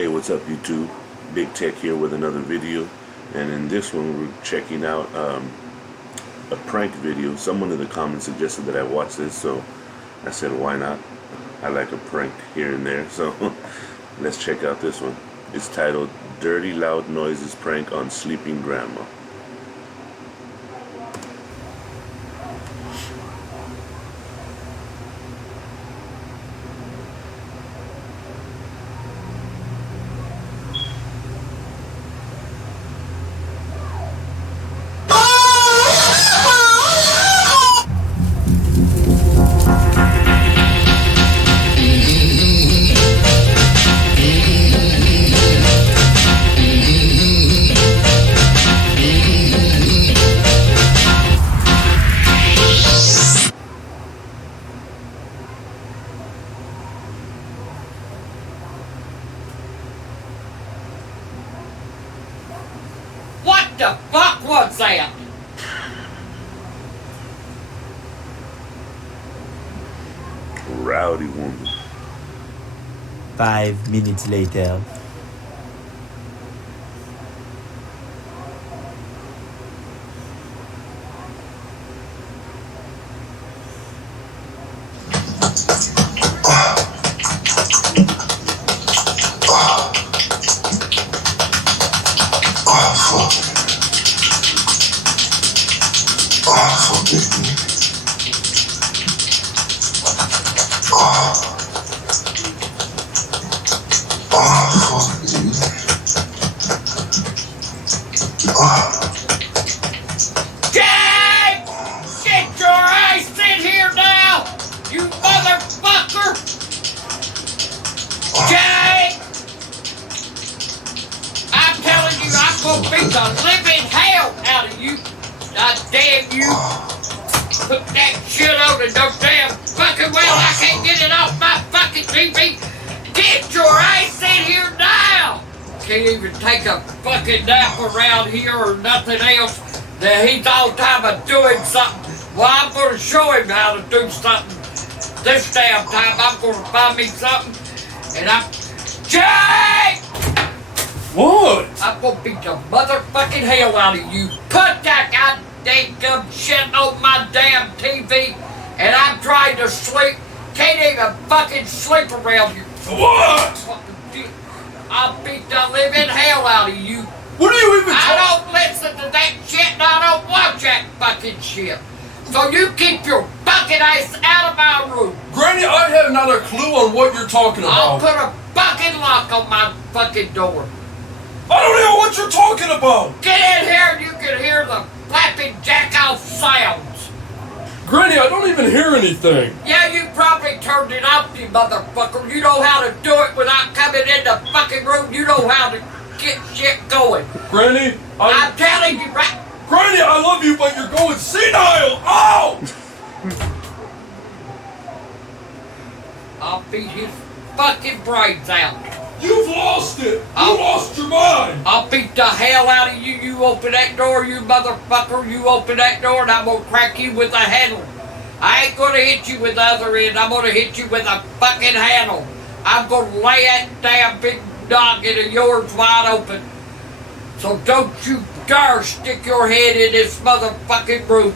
Hey, what's up YouTube? Big Tech here with another video, and in this one we're checking out a prank video. Someone in the comments suggested that I watch this, so I said why not? I like a prank here and there, so let's check out this one. It's titled Dirty Loud Noises Prank on Sleeping Grandma. What the fuck was that? Rowdy woman. 5 minutes later. Jake! Get your ass in here now! You motherfucker! Jake! I'm telling you, I'm gonna beat the living hell out of you! God damn you! Put that shit on and no damn fucking well I can't get it off my fucking TV! Get your ass in here now! Can't even take a fucking nap around here or nothing else. That he's all time of doing something. Well, I'm gonna show him how to do something. This damn time I'm gonna find me something. And I'm... Jake! What? I'm gonna beat the motherfucking hell out of you. Put that goddamn shit on my damn TV. And I'm trying to sleep. Can't even fucking sleep around you. What? Fucking shit. I'll beat the living hell out of you. What are you even talking? I don't listen to that shit and I don't watch that fucking shit. So you keep your fucking ass out of my room. Granny, I have not a clue on what you're talking I'll about. put a fucking lock on my fucking door. I don't know what you're talking about. Get in here and you can hear the flapping jack-off sounds. Granny, I don't even hear anything. Yeah, you probably turned it off, you motherfucker. You know how to do it without coming in the fucking room. You know how to get shit going. Granny, I'm telling you right... Granny, I love you, but you're going senile. Ow! I'll beat his fucking brains out. You've lost it. You lost your mind. I'll beat the hell out of you. You open that door, you motherfucker. You open that door and I'm gonna crack you with a handle. I ain't gonna hit you with the other end. I'm gonna hit you with a fucking handle. I'm gonna lay that damn big noggin of yours wide open. So don't you dare stick your head in this motherfucking room.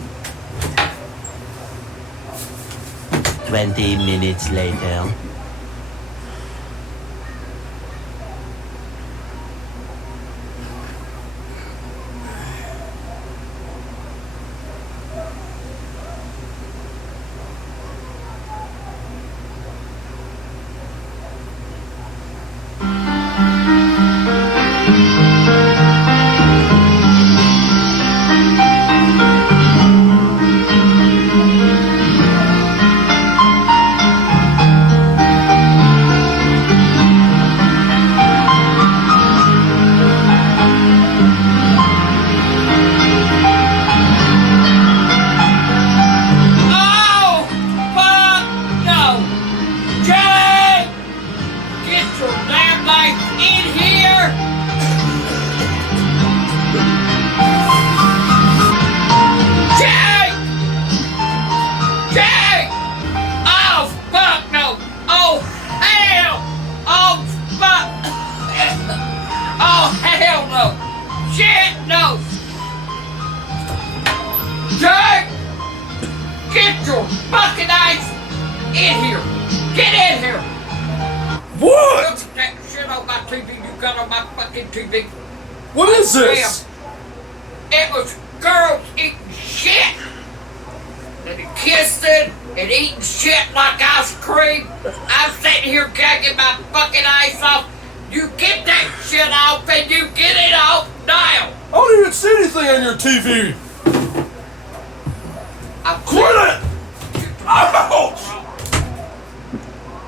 20 minutes later. your fucking eyes in here. Get in here. What? Look at that shit on my TV you got on my fucking TV. What is this? It was girls eating shit. And kissing and eating shit like ice cream. I'm sitting here gagging my fucking eyes off. You get that shit off and you get it off now. I don't even see anything on your TV. Quit it! Ouch!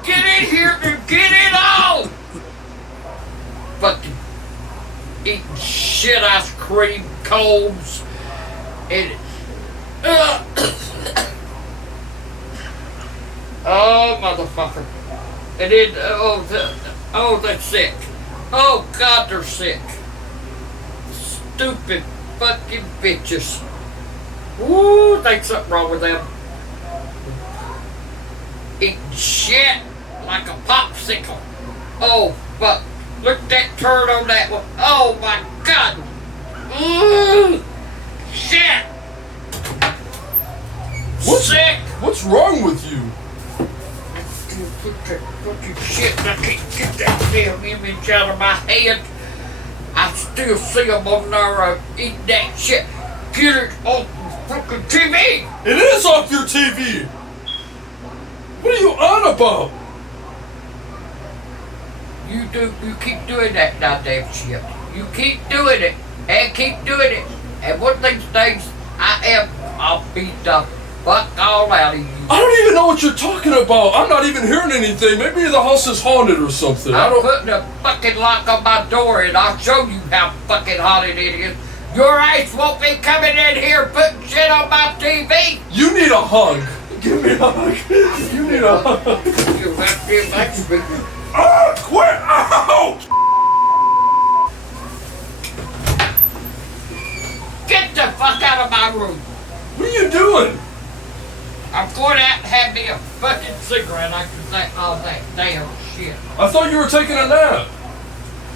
Get in here and get it off. Fucking eating shit ice cream cones and oh motherfucker. And then oh they're sick. Oh God, they're sick. Stupid fucking bitches. Woo, think something wrong with them. Eating shit like a popsicle. Oh fuck. Look at that turd on that one. Oh my God. Ooh. Shit. Sick. What's wrong with you? Put that fucking shit. I can't get that damn image out of my head. I still see them on there eating that shit. Get it off the fucking TV. It is off your TV. What are you on about? You keep doing that goddamn shit. You keep doing it and keep doing it. And one of these days, I'll beat the fuck all out of you. I don't even know what you're talking about. I'm not even hearing anything. Maybe the house is haunted or something. I I'm don't. putting a fucking lock on my door and I'll show you how fucking haunted it is. Your ass won't be coming in here putting shit on my TV. You need a hug. Give me a hug. You need a hug. You have to make me. Ah, quit! Ouch! Get the fuck out of my room. What are you doing? I'm going out and have me a fucking cigarette after that all that damn shit. I thought you were taking a nap.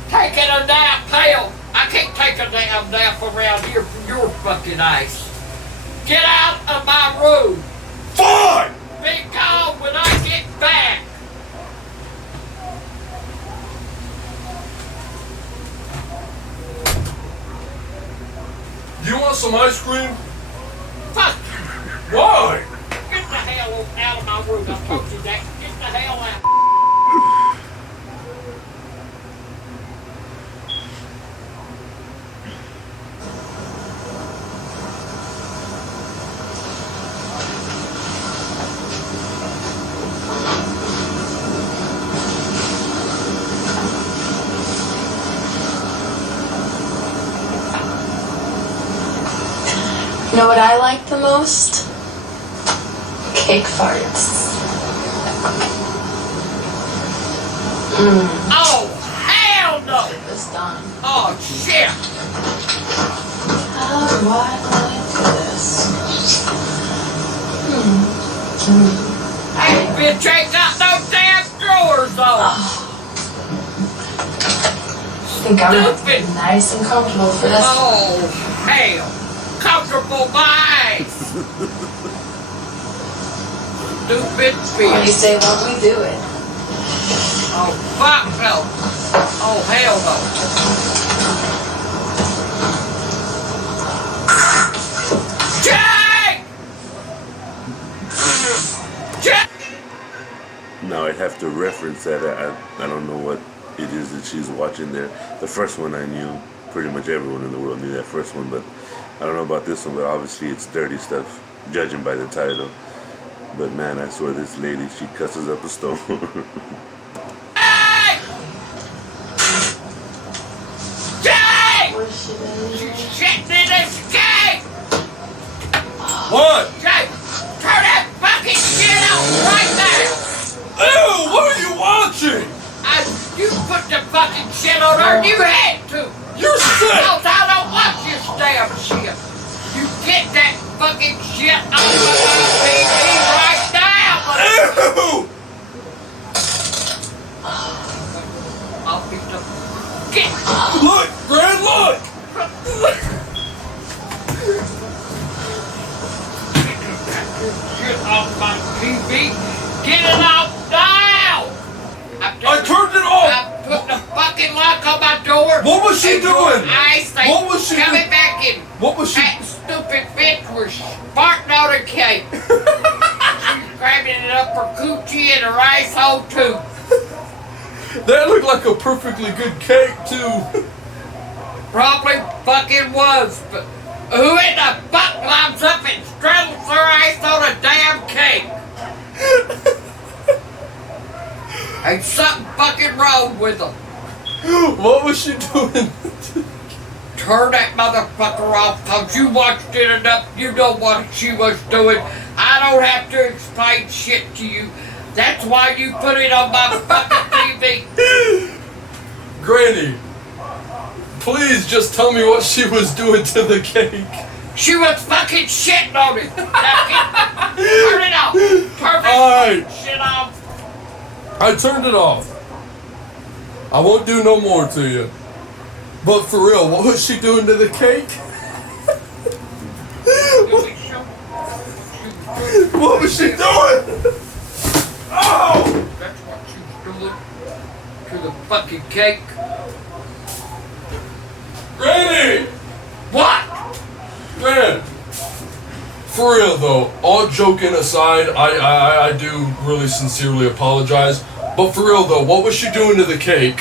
Taking a nap, hell. I can't take a damn nap around here from your fucking ice. Get out of my room. Fine! Be gone when I get back. You want some ice cream? Fuck you. Why? Get the hell out of my room. I told you that. Get the hell out. You know what I like the most? Cake farts. Oh, hell no. It was done. Oh, shit. How do I like this? Hey, bitch ain't got no damn drawers on. I think I'm Stupid. nice and comfortable for this. Oh, hell. Comfortable minds. Stupid What do you bitch. say when we do it? Oh, fuck no. Oh, hell no. Jake! Jake! Now I'd have to reference that. I don't know what it is that she's watching there. The first one I knew. Pretty much everyone in the world knew that first one, but I don't know about this one, but obviously it's dirty stuff, judging by the title. But man, I swear this lady, she cusses up a storm. Jake! Jake! What is she doing? She's shitting in this cake! What? Jake, turn that fucking shit off right now! Ew, what are you watching? You put the fucking shit on her, you had to! You're sick! Because I don't watch this damn shit! You get that fucking shit off of my TV right now! Ew! I'll be the... Get Look, Gran, look! shit off TV. Get it off now! I turned it off. I put the fucking lock on my door. What was she and your doing? Eyes, they What was she coming doing? back in. What was she? That stupid bitch was farting on her cake. She's grabbing it up her coochie and her asshole too. That looked like a perfectly good cake too. Probably fucking was, but who in the fuck climbs up and straddles their ass on a damn cake? Ain't something fucking wrong with them. What was she doing? Turn that motherfucker off, cause you watched it enough. You know what she was doing. I don't have to explain shit to you. That's why you put it on my fucking TV. Granny, please just tell me what she was doing to the cake. She was fucking shitting on it. Turn it off. Turn Alright. that shit off. I turned it off. I won't do no more to you. But for real, what was she doing to the cake? What was she doing? Oh! That's what she was doing to the fucking cake. Granny! What? Man, for real though, all joking aside, I do really sincerely apologize. But for real though, what was she doing to the cake?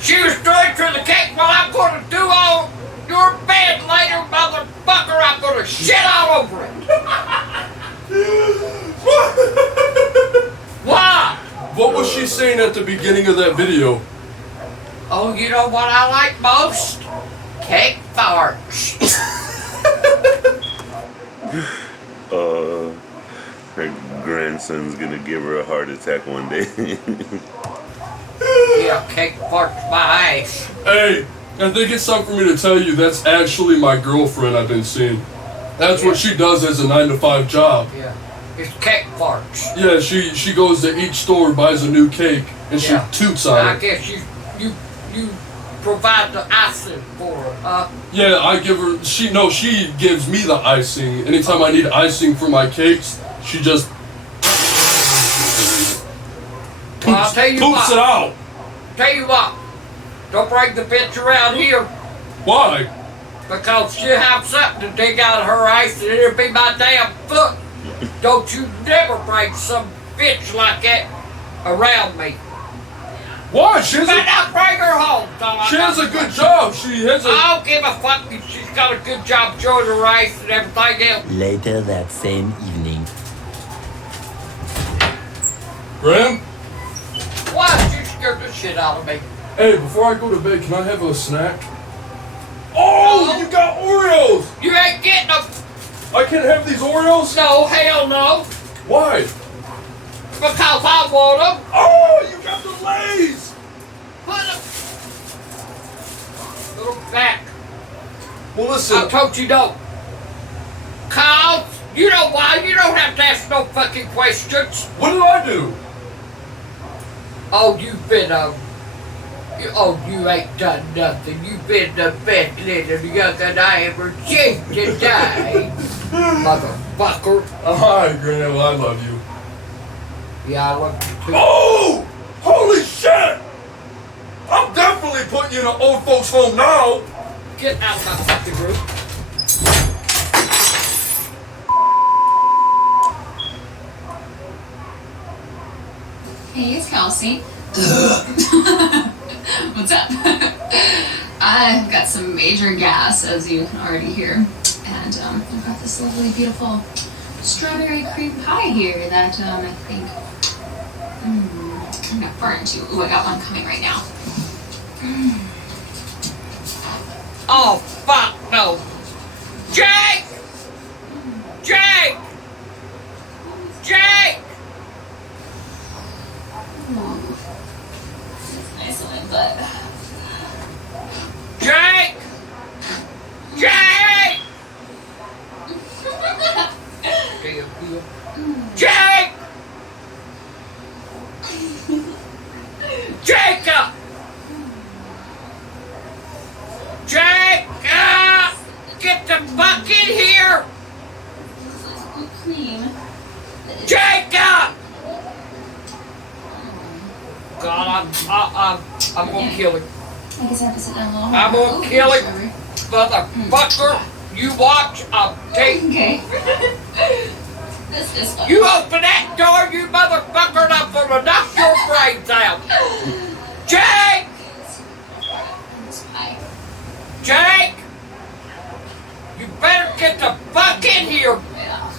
She was doing to the cake while I'm gonna do all your bed later, motherfucker. I'm gonna shit all over it. What? What was she saying at the beginning of that video? Oh, you know what I like most? Cake farts. Her grandson's gonna give her a heart attack one day. Yeah, cake farts my ass. Hey, I think it's time for me to tell you that's actually my girlfriend I've been seeing. That's what she does as a 9-to-5 job. Yeah, it's cake farts. Yeah, she goes to each store, buys a new cake, and she Yeah. toots on I it. guess you provide the icing for her, huh? Yeah, I give her. She gives me the icing. Anytime I need icing for my cakes, she just Well, I'll tell you poops what. it out. Tell you what. Don't bring the bitch around here. Why? Because she'll have something to dig out of her ass and it'll be my damn foot. Don't you never bring some bitch like that around me. Why? She has But a, not bring her home, dog. she has a good job. She has a. I don't give a fuck if she's got a good job showing her ass and everything else. Later that same evening. Graham? Why? You scared the shit out of me. Hey, before I go to bed, can I have a snack? Oh, you got Oreos! You ain't getting them. I can't have these Oreos? No, hell no. Why? Because I want them. Oh, you got the Lays! Put them. Put them back. Well, I listen. told you don't. Cause, you know why? You don't have to ask no fucking questions. What did I do? Oh, you've been, you ain't done nothing. You've been the best little young'un I ever seen today. Motherfucker. Hi, Graham. I love you. Yeah, I love you too. Oh! Holy shit! I'm definitely putting you in an old folks home now. Get out of my fucking room. Hey, it's Kelsey. What's up? I've got some major gas, as you can already hear. And I've got this lovely, beautiful strawberry cream pie here that I think I'm gonna fart into. Ooh, I got one coming right now. Oh, fuck no. Jake! Jake! Jake! Ooh. It's nice on my butt. Jake! Jake! Jake! Jacob! Jake! Get the fuck in here! Cream. God, I'm gonna kill him. I guess I have to sit down a little. I'm gonna kill him, motherfucker. You watch, I'll take. Okay. This is fun. You open that door, you motherfucker, and I'm gonna knock your brains out. Jake! Hi. Jake! You better get the fuck in here. Yeah.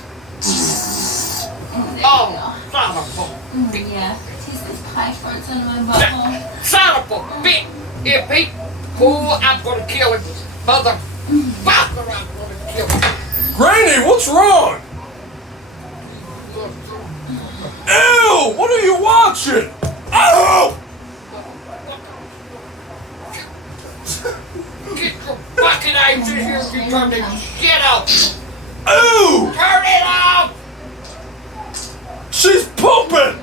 Oh, son of a Yeah. Taste this pie farts out of my butthole. son of a bitch! If he cool, I'm gonna kill him. Motherfucker, I'm gonna kill him. Granny, what's wrong? Ew! What are you watching? Ow! Get your fucking eyes in here if you turn this shit off. Ew! Turn it off! She's pooping!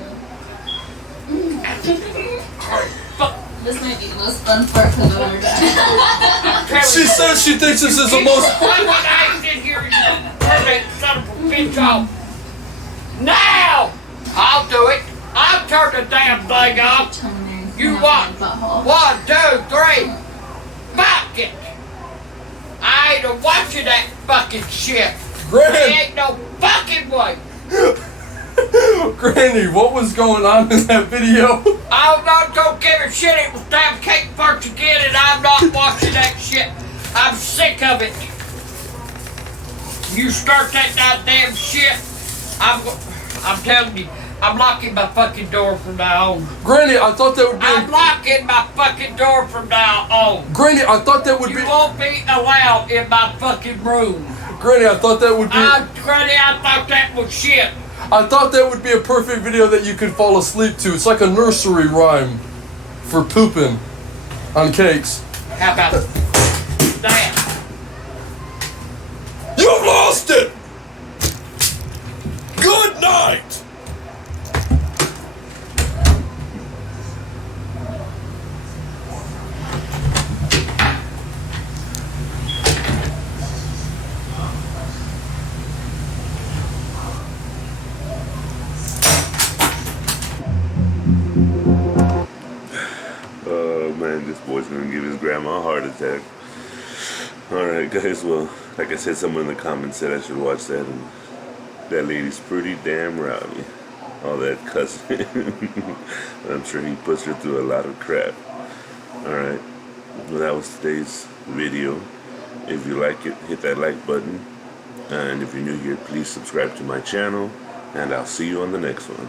Fuck. This might be the most fun part because I've ever done. She says she thinks this is the most. Fucking eyes in here, you turn that son of a bitch off. Now! I'll do it. I'll turn the damn thing off. You want 1, 2, 3. Fuck it. I ain't a watching that fucking shit. There Granny, ain't no fucking way. Granny, what was going on in that video? I'm not gonna give a shit. It was damn cake farts again, and I'm not watching that shit. I'm sick of it. You start that goddamn shit, I'm telling you, I'm locking my fucking door from now on. Granny, I thought that would be. I'm locking my fucking door from now on. Granny, I thought that would You be. won't be allowed in my fucking room. Granny, I thought that would be. Granny, I thought that was shit. I thought that would be a perfect video that you could fall asleep to. It's like a nursery rhyme for pooping on cakes. How about that? You've lost it! Good night! Oh man, this boy's gonna give his grandma a heart attack. Alright guys, well, like I said, someone in the comments said I should watch that, and that lady's pretty damn rowdy. All that cussing. I'm sure he puts her through a lot of crap. Alright, well that was today's video. If you like it, hit that like button. And if you're new here, please subscribe to my channel. And I'll see you on the next one.